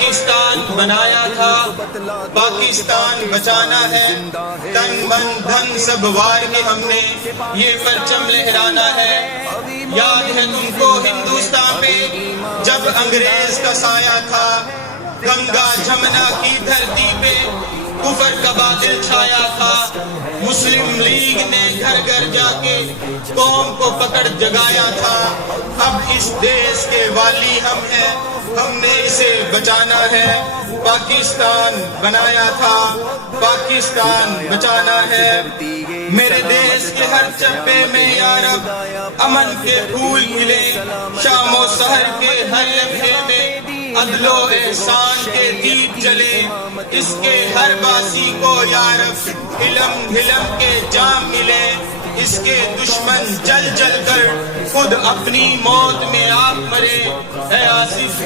پاکستان بنایا تھا، پاکستان بچانا ہے، تن من دھن سب وار کے ہم نے یہ پرچم لہرانا ہے۔ یاد ہے تم کو ہندوستان پہ جب انگریز کا سایہ تھا، گنگا جمنا کی دھرتی پہ کفر کا بادل چھایا تھا، مسلم لیگ نے گھر گھر جا کے قوم کو پکڑ جگایا تھا۔ اب اس دیش کے والی ہم ہیں، ہم نے اسے بچانا ہے۔ پاکستان بنایا تھا، پاکستان بچانا ہے۔ میرے دیش کے ہر چپے میں یا رب امن کے پھول کھلے، شام و سحر کے ہر لمحے میں عدل و احسان کے دیپ جلے، اس کے ہر باسی کو یا رب علم علم کے جام ملے، اس کے دشمن جل جل کر خود اپنی موت میں آپ مرے۔ اے آصف